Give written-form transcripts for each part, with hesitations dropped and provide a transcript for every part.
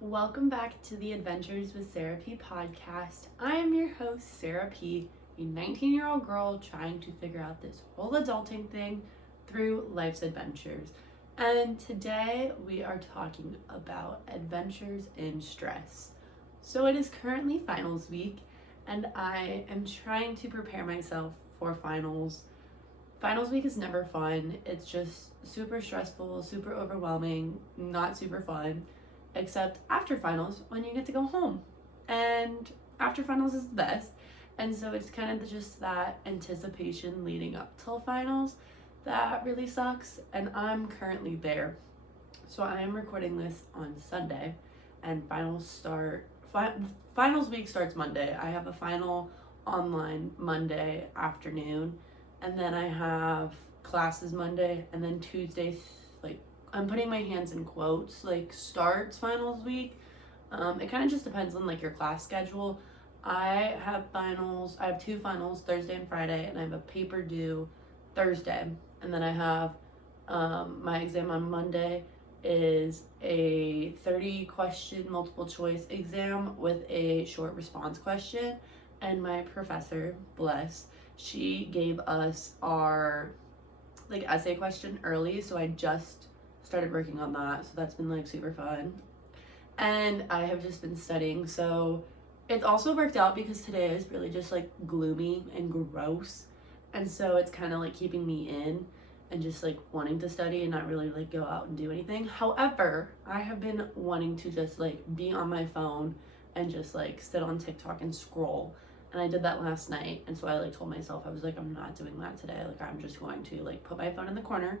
Welcome back to the Adventures with Sarah P podcast. I am your host, Sarah P, a 19-year-old girl trying to figure out this whole adulting thing through life's adventures. And today we are talking about adventures in stress. So it is currently finals week, and I am trying to prepare myself for finals. Finals week is never fun. It's just super stressful, super overwhelming, not super fun. Except after finals when you get to go home. And after finals is the best. And so it's kind of just that anticipation leading up till finals that really sucks. And I'm currently there. So I am recording this on Sunday and finals week starts Monday. I have a final online Monday afternoon, and then I have classes Monday, and then Tuesday, I'm putting my hands in quotes, starts finals week. It kind of just depends on your class schedule. I have two finals Thursday and Friday, and I have a paper due Thursday. And then I have my exam on Monday is a 30 question multiple choice exam with a short response question. And my professor, bless, she gave us our essay question early, so I just started working on that, so that's been super fun. And I have just been studying, so it's also worked out because today is really just gloomy and gross, and so it's kind of keeping me in and just wanting to study and not really go out and do anything. However, I have been wanting to just be on my phone and just sit on TikTok and scroll, and I did that last night. And so I told myself, I was I'm not doing that today. I'm just going to put my phone in the corner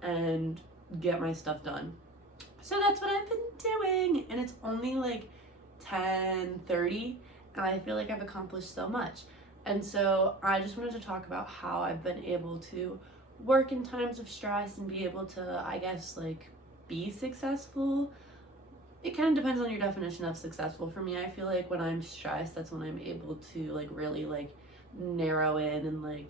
and get my stuff done. So that's what I've been doing, and it's only 10:30, and I feel I've accomplished so much. And so I just wanted to talk about how I've been able to work in times of stress and be able to, I guess, be successful. It kind of depends on your definition of successful. For me, I feel when I'm stressed, that's when I'm able to really narrow in and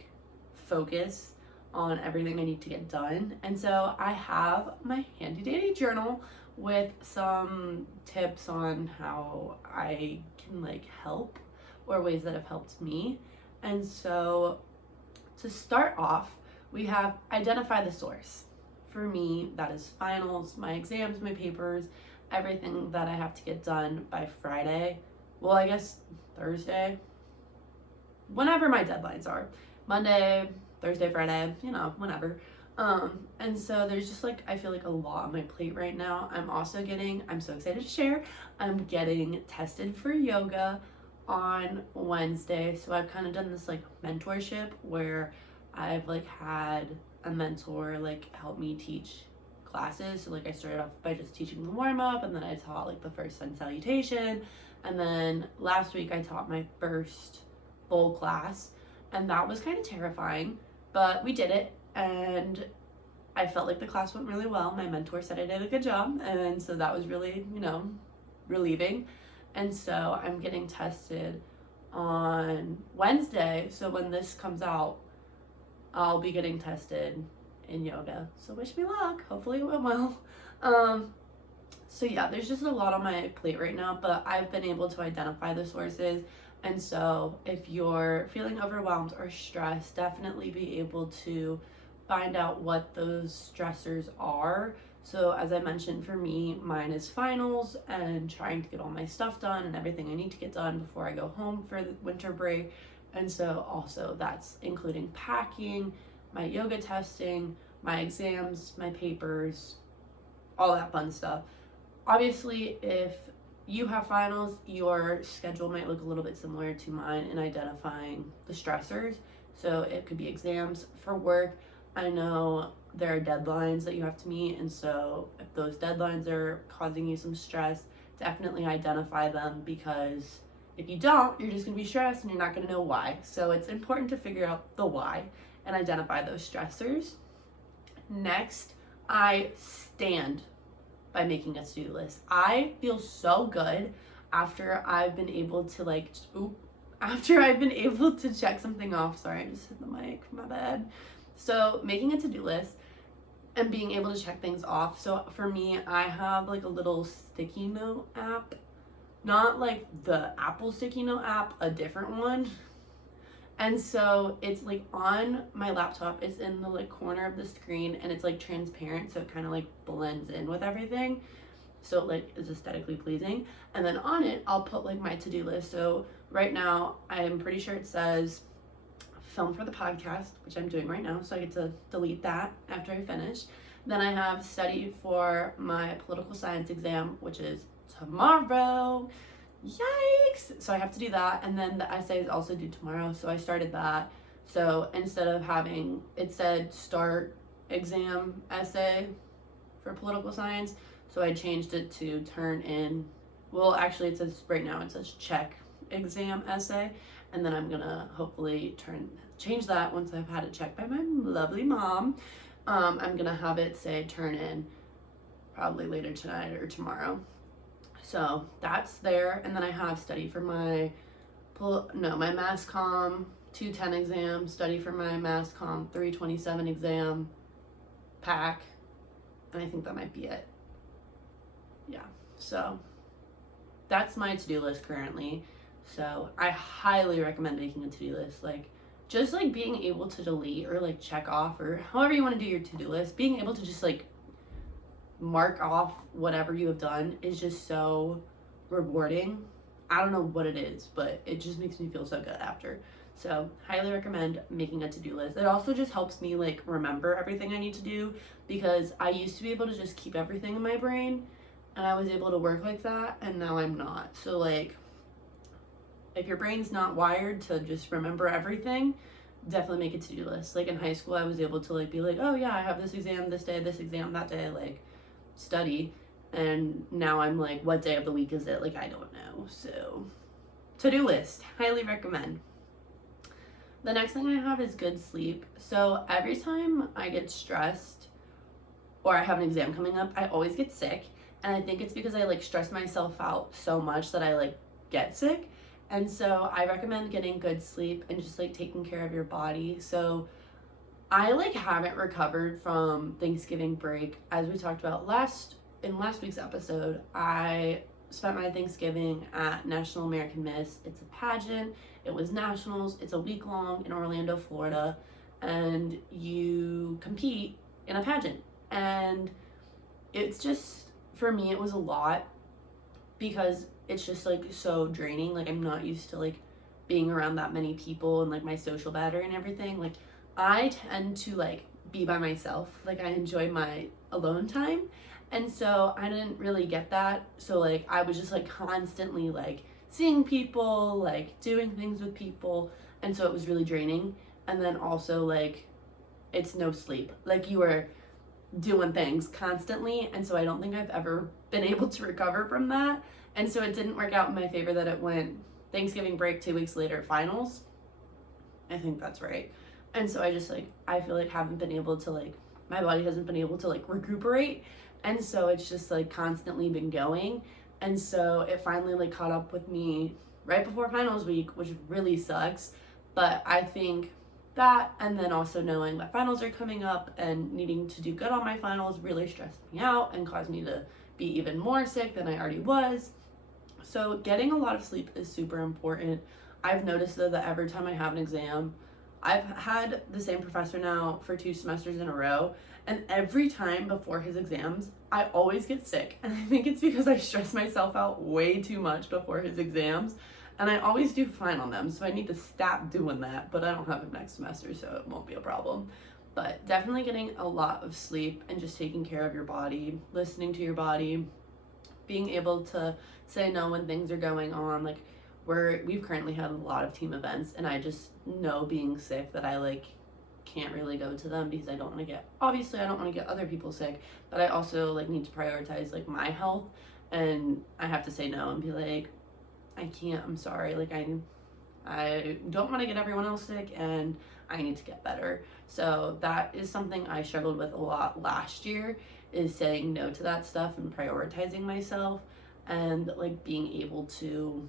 focus on everything I need to get done. And so I have my handy dandy journal with some tips on how I can help, or ways that have helped me. And so to start off, we have identify the source. For me, that is finals, my exams, my papers, everything that I have to get done by Friday. Well, I guess Thursday, whenever my deadlines are. Monday, Thursday, Friday, whenever. And so there's just I feel a lot on my plate right now. I'm so excited to share, I'm getting tested for yoga on Wednesday. So I've kind of done this mentorship where I've had a mentor help me teach classes. So I started off by just teaching the warm-up, and then I taught the first sun salutation, and then last week I taught my first full class, and that was kind of terrifying. But we did it, and I felt the class went really well. My mentor said I did a good job, and so that was really, relieving. And so I'm getting tested on Wednesday, so when this comes out, I'll be getting tested in yoga. So wish me luck. Hopefully it went well. So yeah, there's just a lot on my plate right now, but I've been able to identify the sources. And so if you're feeling overwhelmed or stressed, definitely be able to find out what those stressors are. So as I mentioned, for me, mine is finals and trying to get all my stuff done and everything I need to get done before I go home for the winter break. And so also that's including packing, my yoga testing, my exams, my papers, all that fun stuff. Obviously, if you have finals, your schedule might look a little bit similar to mine in identifying the stressors. So it could be exams. For work, I know there are deadlines that you have to meet, and so if those deadlines are causing you some stress, definitely identify them, because if you don't, you're just going to be stressed and you're not going to know why. So it's important to figure out the why and identify those stressors. Next, I stand by making a to-do list. I feel so good after I've been able to check something off. Sorry, I just hit the mic, my bad. So making a to-do list, and being able to check things off. So for me, I have like a little sticky note app, not like the Apple sticky note app, a different one. And so it's like on my laptop, it's in the like corner of the screen, and it's like transparent, so it kind of like blends in with everything, so it like is aesthetically pleasing. And then on it I'll put like my to-do list. So right now I'm pretty sure it says film for the podcast, which I'm doing right now, so I get to delete that after I finish. Then I have study for my political science exam, which is tomorrow. Yikes! So I have to do that, and then the essay is also due tomorrow, so I started that. So instead of having, it said start exam essay for political science, so I changed it to turn in, well actually it says right now, it says check exam essay, and then I'm gonna hopefully change that once I've had it checked by my lovely mom. I'm gonna have it say turn in probably later tonight or tomorrow. So that's there. And then I have study for my Mass Comm 210 exam, study for my Mass Comm 327 exam pack, and I think that might be it. Yeah, so that's my to-do list currently. So I highly recommend making a to-do list. Like, just like being able to delete or like check off, or however you want to do your to-do list, being able to just like mark off whatever you have done is just so rewarding. I don't know what it is, but it just makes me feel so good after. So highly recommend making a to-do list. It also just helps me like remember everything I need to do, because I used to be able to just keep everything in my brain, and I was able to work like that, and now I'm not. So like, if your brain's not wired to just remember everything, definitely make a to-do list. Like in high school, I was able to like be like, oh yeah, I have this exam this day, this exam that day, like study. And now I'm like, what day of the week is it? Like, I don't know. So to-do list, highly recommend. The next thing I have is good sleep. So every time I get stressed or I have an exam coming up, I always get sick, and I think it's because I like stress myself out so much that I like get sick. And so I recommend getting good sleep and just like taking care of your body. So I like haven't recovered from Thanksgiving break. As we talked about in last week's episode, I spent my Thanksgiving at National American Miss. It's a pageant. It was nationals. It's a week long in Orlando, Florida, and you compete in a pageant. And it's just, for me, it was a lot, because it's just like so draining. Like, I'm not used to like being around that many people and like my social battery and everything. Like, I tend to like be by myself. Like, I enjoy my alone time. And so I didn't really get that. So like, I was just like constantly like seeing people, like doing things with people. And so it was really draining. And then also like, it's no sleep. Like, you are doing things constantly. And so I don't think I've ever been able to recover from that. And so it didn't work out in my favor that it went Thanksgiving break, 2 weeks later, finals. I think that's right. And so I just like, I feel like haven't been able to like, my body hasn't been able to like recuperate. And so it's just like constantly been going. And so it finally like caught up with me right before finals week, which really sucks. But I think that, and then also knowing that finals are coming up and needing to do good on my finals, really stressed me out and caused me to be even more sick than I already was. So getting a lot of sleep is super important. I've noticed though that every time I have an exam, I've had the same professor now for 2 semesters in a row, and every time before his exams, I always get sick. And I think it's because I stress myself out way too much before his exams, and I always do fine on them. So I need to stop doing that, but I don't have him next semester, so it won't be a problem. But definitely getting a lot of sleep and just taking care of your body, listening to your body, being able to say no when things are going on. Like, we've currently had a lot of team events, and I just know being sick that I like can't really go to them, because I don't want to get other people sick, but I also like need to prioritize like my health, and I have to say no and be like, I can't, I'm sorry, like I don't want to get everyone else sick, and I need to get better. So that is something I struggled with a lot last year, is saying no to that stuff and prioritizing myself, and like being able to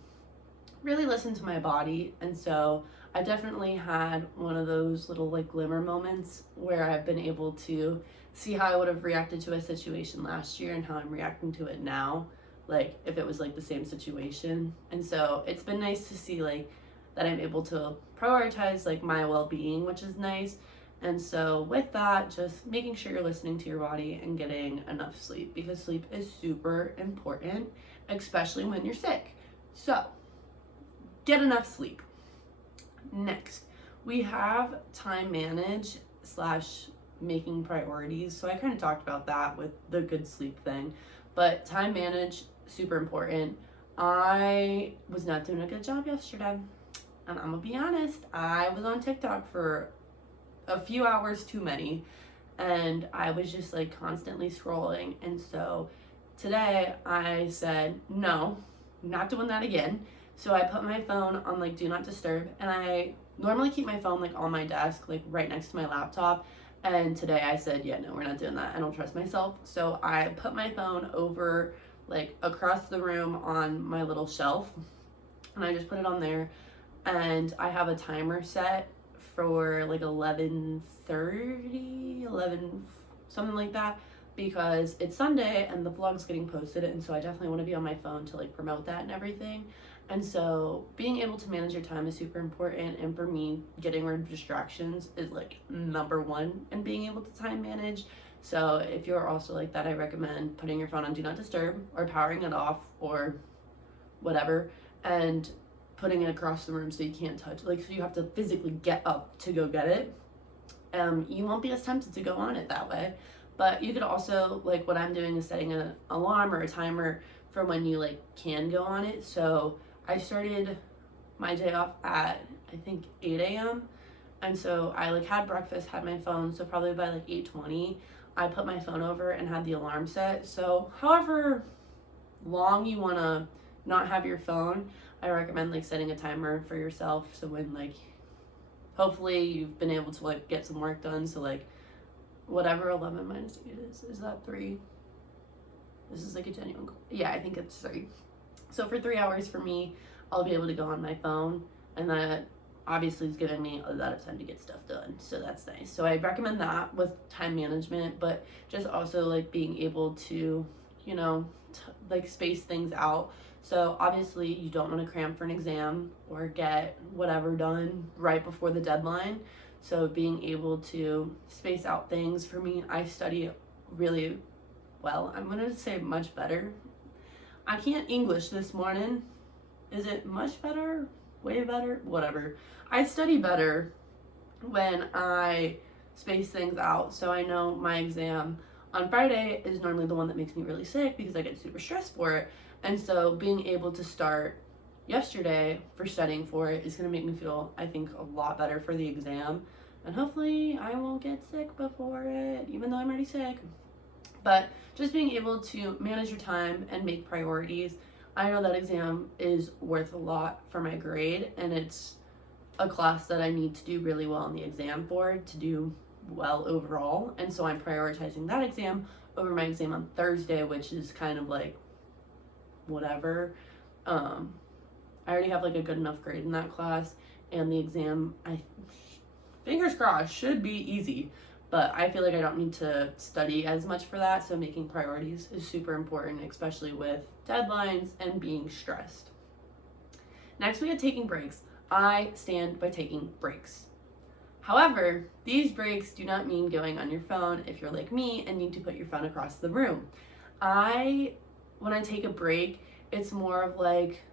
really listen to my body. And so I definitely had one of those little like glimmer moments where I've been able to see how I would have reacted to a situation last year and how I'm reacting to it now, like if it was like the same situation. And so it's been nice to see like that I'm able to prioritize like my well-being, which is nice. And so with that, just making sure you're listening to your body and getting enough sleep, because sleep is super important, especially when you're sick. So get enough sleep. Next, we have time manage slash making priorities. So I kind of talked about that with the good sleep thing, but time manage, super important. I was not doing a good job yesterday. And I'm gonna be honest, I was on TikTok for a few hours too many, and I was just like constantly scrolling. And so today I said, no, not doing that again. So I put my phone on like do not disturb, and I normally keep my phone like on my desk, like right next to my laptop. And today I said, yeah, no, we're not doing that. I don't trust myself. So I put my phone over like across the room on my little shelf, and I just put it on there. And I have a timer set for like 11:30, 11, something like that, because it's Sunday and the vlog's getting posted, and so I definitely want to be on my phone to like promote that and everything. And so being able to manage your time is super important, and for me, getting rid of distractions is like number one in being able to time manage. So if you're also like that, I recommend putting your phone on do not disturb or powering it off or whatever, and putting it across the room so you can't touch, like, so you have to physically get up to go get it. You won't be as tempted to go on it that way. But you could also, like what I'm doing is setting an alarm or a timer for when you like can go on it. So I started my day off at I think 8 a.m. And so I like had breakfast, had my phone, so probably by like 8:20 I put my phone over and had the alarm set. So however long you want to not have your phone, I recommend like setting a timer for yourself, so when like hopefully you've been able to like get some work done. So like whatever 11 minus 8 is that 3? This is like a genuine goal. Yeah, I think it's 3. So for 3 hours for me, I'll be able to go on my phone, and that obviously is giving me a lot of time to get stuff done, so that's nice. So I recommend that with time management, but just also like being able to, you know, like space things out. So obviously you don't want to cram for an exam or get whatever done right before the deadline. So being able to space out things, for me, I study really well. I'm going to say much better. I can't English this morning. Is it much better? Way better? Whatever. I study better when I space things out. So I know my exam on Friday is normally the one that makes me really sick because I get super stressed for it. And so being able to start yesterday for studying for it is going to make me feel, I think, a lot better for the exam. And hopefully I won't get sick before it, even though I'm already sick. But just being able to manage your time and make priorities. I know that exam is worth a lot for my grade, and it's a class that I need to do really well on the exam board to do well overall. And so I'm prioritizing that exam over my exam on Thursday, which is kind of like whatever. I already have like a good enough grade in that class, and the exam, I fingers crossed, should be easy, but I feel like I don't need to study as much for that. So making priorities is super important, especially with deadlines and being stressed. Next, we have taking breaks. I stand by taking breaks. However, these breaks do not mean going on your phone if you're like me and need to put your phone across the room. When I take a break, it's more of like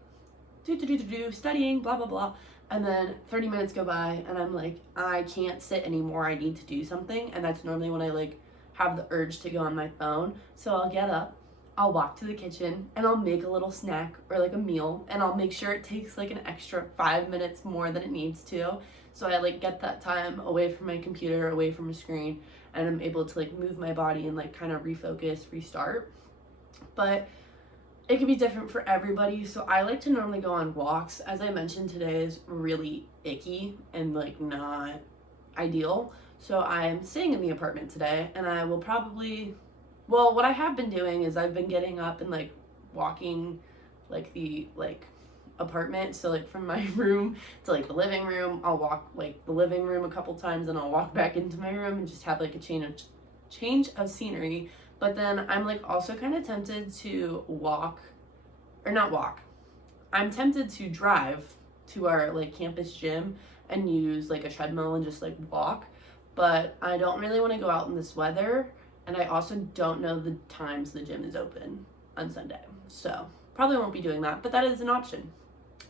studying, blah blah blah, and then 30 minutes go by and I'm like, I can't sit anymore, I need to do something. And that's normally when I like have the urge to go on my phone. So I'll get up, I'll walk to the kitchen, and I'll make a little snack or like a meal, and I'll make sure it takes like an extra 5 minutes more than it needs to. So I like get that time away from my computer, away from a screen, and I'm able to like move my body and like kind of refocus, restart. But it can be different for everybody. So I like to normally go on walks. As I mentioned, today is really icky and like not ideal. So I'm staying in the apartment today, and I will probably, well, what I have been doing is I've been getting up and like walking like the like apartment. So like from my room to like the living room, I'll walk like the living room a couple times and I'll walk back into my room and just have like a change of scenery. But then I'm like also kind of tempted to not walk. I'm tempted to drive to our like campus gym and use like a treadmill and just like walk, but I don't really want to go out in this weather, and I also don't know the times the gym is open on Sunday. So probably won't be doing that, but that is an option.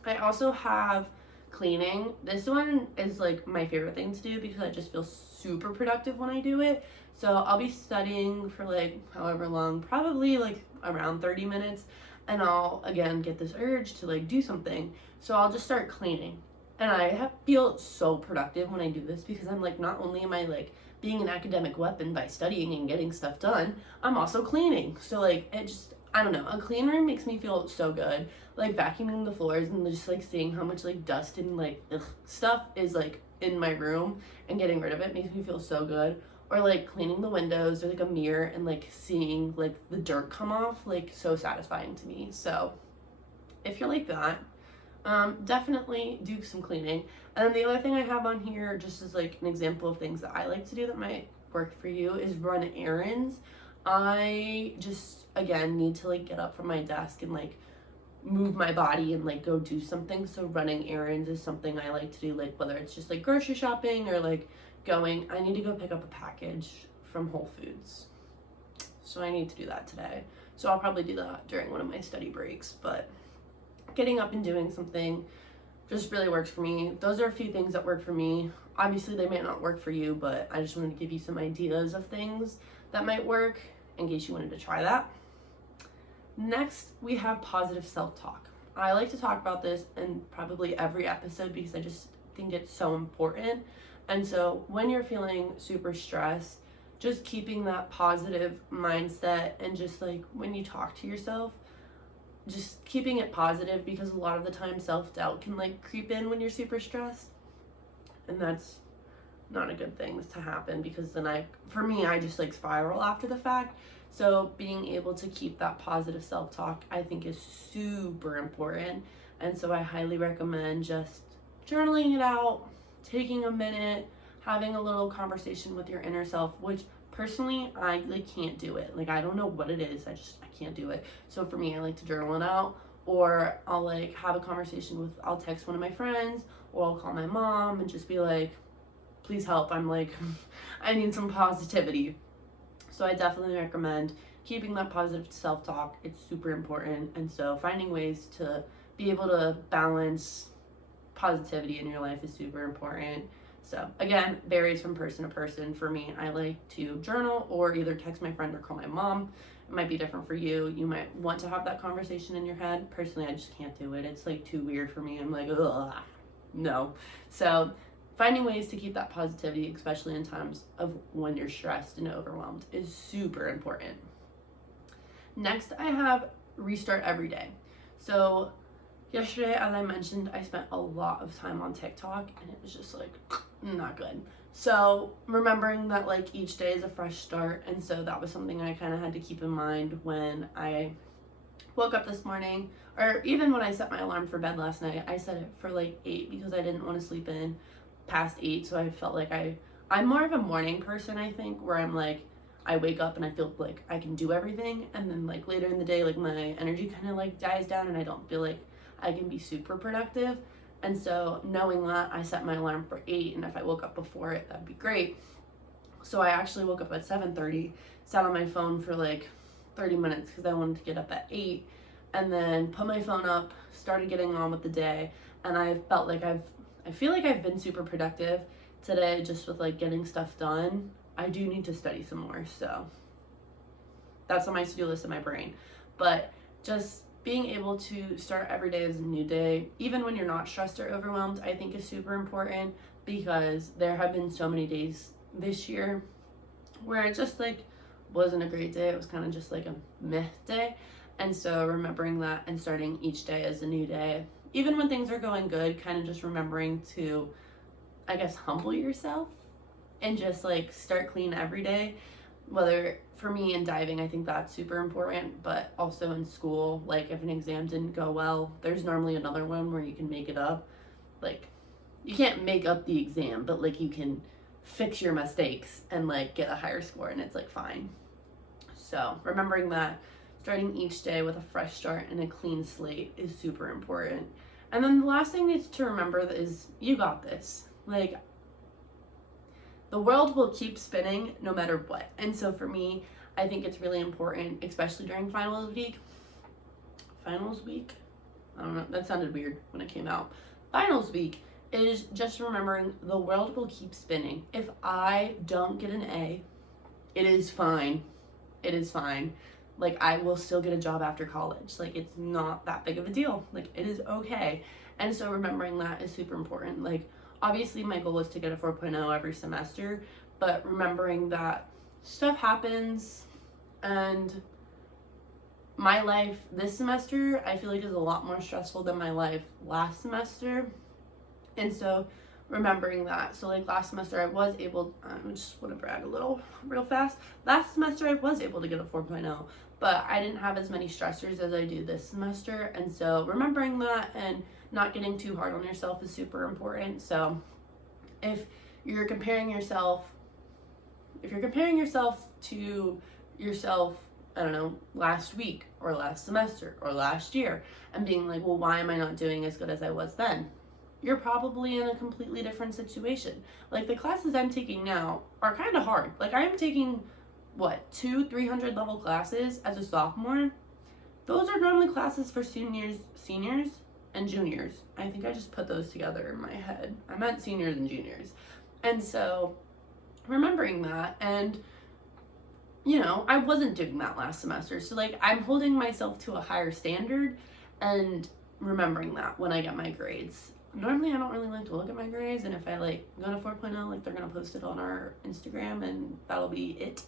I also have cleaning. This one is like my favorite thing to do because I just feel super productive when I do it. So I'll be studying for like however long, probably like around 30 minutes, and I'll again get this urge to like do something. So I'll just start cleaning. And I feel so productive when I do this because I'm like, not only am I like being an academic weapon by studying and getting stuff done, I'm also cleaning. So like it just, I don't know, a clean room makes me feel so good. Like vacuuming the floors and just like seeing how much like dust and like stuff is like in my room and getting rid of it makes me feel so good. Or like cleaning the windows or like a mirror and like seeing like the dirt come off, like so satisfying to me. So if you're like that, definitely do some cleaning. And then the other thing I have on here, just as like an example of things that I like to do that might work for you, is run errands. I just, again, need to like get up from my desk and like move my body and like go do something. So running errands is something I like to do, like whether it's just like grocery shopping or like I need to go pick up a package from Whole Foods. So I need to do that today. So I'll probably do that during one of my study breaks, but getting up and doing something just really works for me. Those are a few things that work for me. Obviously they might not work for you, but I just wanted to give you some ideas of things that might work in case you wanted to try that. Next, we have positive self-talk. I like to talk about this in probably every episode because I just think it's so important. And so when you're feeling super stressed, just keeping that positive mindset and just like when you talk to yourself, just keeping it positive, because a lot of the time self-doubt can like creep in when you're super stressed, and that's not a good thing to happen because then I just like spiral after the fact. So being able to keep that positive self-talk I think is super important, and so I highly recommend just journaling it out, taking a minute, having a little conversation with your inner self, which personally I like can't do it. Like I don't know what it is, I can't do it. So for me, I like to journal it out, or I'll like have a conversation I'll text one of my friends, or I'll call my mom and just be like, please help, I'm like I need some positivity. So I definitely recommend keeping that positive self-talk. It's super important. And so finding ways to be able to balance positivity in your life is super important. So again, varies from person to person. For me, I like to journal or either text my friend or call my mom. It might be different for you. You might want to have that conversation in your head. Personally, I just can't do it. It's like too weird for me. I'm like, ugh, no. So finding ways to keep that positivity, especially in times of when you're stressed and overwhelmed, is super important. Next, I have restart every day. So yesterday, as I mentioned, I spent a lot of time on TikTok and it was just like not good. So remembering that like each day is a fresh start, and so that was something I kind of had to keep in mind when I woke up this morning, or even when I set my alarm for bed last night. I set it for like 8 because I didn't want to sleep in past 8, so I felt like I'm more of a morning person, I think, where I'm like I wake up and I feel like I can do everything, and then like later in the day like my energy kind of like dies down and I don't feel like I can be super productive. And so knowing that, I set my alarm for 8, and if I woke up before it, that'd be great. So I actually woke up at 7:30, sat on my phone for like 30 minutes because I wanted to get up at 8, and then put my phone up, started getting on with the day, and I felt like I feel like I've been super productive today just with like getting stuff done. I do need to study some more, so that's on my to-do list in my brain. But just being able to start every day as a new day, even when you're not stressed or overwhelmed, I think is super important, because there have been so many days this year where it just like wasn't a great day. It was kind of just like a meh day. And so remembering that and starting each day as a new day, even when things are going good, kind of just remembering to, I guess, humble yourself and just like start clean every day. whether for me in diving, I think that's super important, but also in school, like if an exam didn't go well, there's normally another one where you can make it up. Like, you can't make up the exam, but like you can fix your mistakes and like get a higher score, and it's like fine. So remembering that starting each day with a fresh start and a clean slate is super important. And then the last thing is to remember is you got this. Like, the world will keep spinning no matter what. And so for me, I think it's really important, especially during finals week. Finals week? I don't know, that sounded weird when it came out. Finals week is just remembering the world will keep spinning. If I don't get an A, it is fine. It is fine. Like, I will still get a job after college. Like, it's not that big of a deal. Like, it is okay. And so remembering that is super important. Like, obviously my goal is to get a 4.0 every semester, but remembering that stuff happens, and my life this semester I feel like is a lot more stressful than my life last semester. And so remembering that, so like last semester I was able, I just want to brag a little real fast, last semester I was able to get a 4.0, but I didn't have as many stressors as I do this semester. And so remembering that and not getting too hard on yourself is super important. So if you're comparing yourself to yourself, I don't know, last week or last semester or last year, and being like, well, why am I not doing as good as I was then? You're probably in a completely different situation. Like, the classes I'm taking now are kind of hard. Like, I'm taking, 200-300 level classes as a sophomore. Those are normally classes for seniors, and juniors. I think I just put those together in my head. I meant seniors and juniors. And so remembering that, and I wasn't doing that last semester. So like, I'm holding myself to a higher standard and remembering that when I get my grades. Normally I don't really like to look at my grades, and if I like go to 4.0, like they're gonna post it on our Instagram and that'll be it.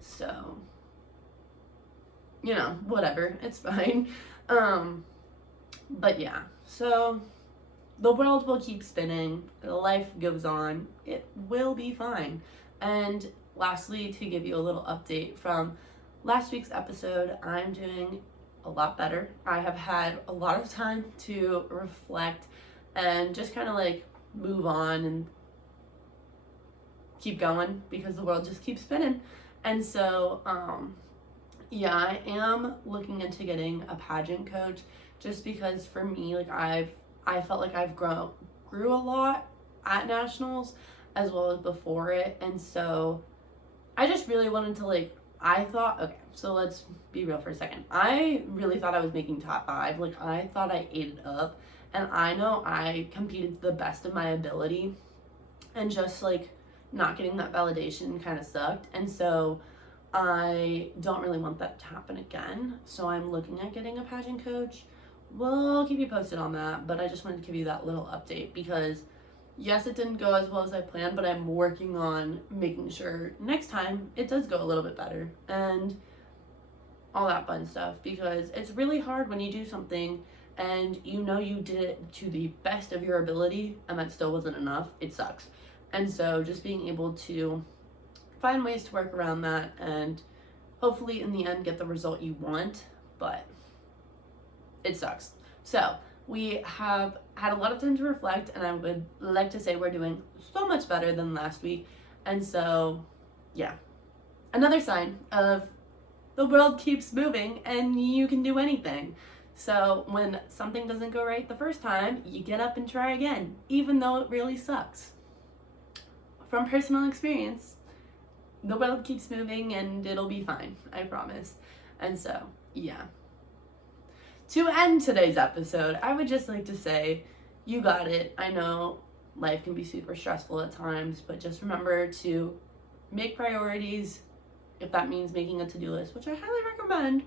So whatever, it's fine. But yeah, so the world will keep spinning, life goes on, it will be fine. And lastly, to give you a little update from last week's episode, I'm doing a lot better. I have had a lot of time to reflect and just kind of like move on and keep going, because the world just keeps spinning. And so yeah, I am looking into getting a pageant coach, just because for me, like I felt like I've grew a lot at nationals as well as before it. And so I just really wanted to okay, so let's be real for a second. I really thought I was making top 5. Like, I thought I ate it up, and I know I competed to the best of my ability, and just like not getting that validation kind of sucked. And so I don't really want that to happen again. So I'm looking at getting a pageant coach. We'll keep you posted on that, but I just wanted to give you that little update, because yes, it didn't go as well as I planned, but I'm working on making sure next time it does go a little bit better and all that fun stuff, because it's really hard when you do something and you did it to the best of your ability and that still wasn't enough. It sucks. And so just being able to find ways to work around that and hopefully in the end get the result you want, but it sucks. So we have had a lot of time to reflect, and I would like to say we're doing so much better than last week. And so, yeah, another sign of the world keeps moving and you can do anything. So when something doesn't go right the first time, you get up and try again, even though it really sucks. From personal experience, the world keeps moving and it'll be fine, I promise. And so, yeah. To end today's episode, I would just like to say, you got it. I know life can be super stressful at times, but just remember to make priorities. If that means making a to-do list, which I highly recommend,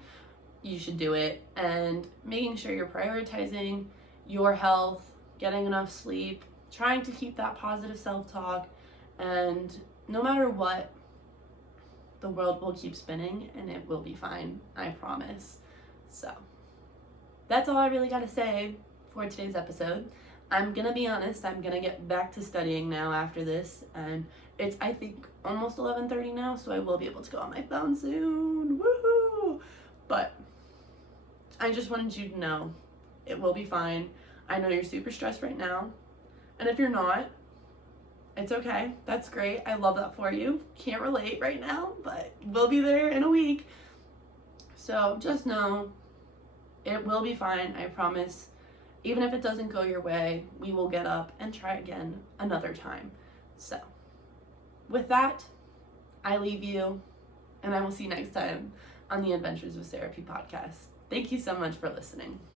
you should do it. And making sure you're prioritizing your health, getting enough sleep, trying to keep that positive self-talk, and no matter what, the world will keep spinning and it will be fine, I promise. So that's all I really got to say for today's episode. I'm gonna be honest, I'm gonna get back to studying now after this, and it's, I think, almost 11:30 now, so I will be able to go on my phone soon. Woohoo! But I just wanted you to know it will be fine. I know you're super stressed right now, and if you're not, it's okay. That's great. I love that for you. Can't relate right now, but we'll be there in a week. So just know it will be fine. I promise. Even if it doesn't go your way, we will get up and try again another time. So with that, I leave you, and I will see you next time on the Adventures with Sara P podcast. Thank you so much for listening.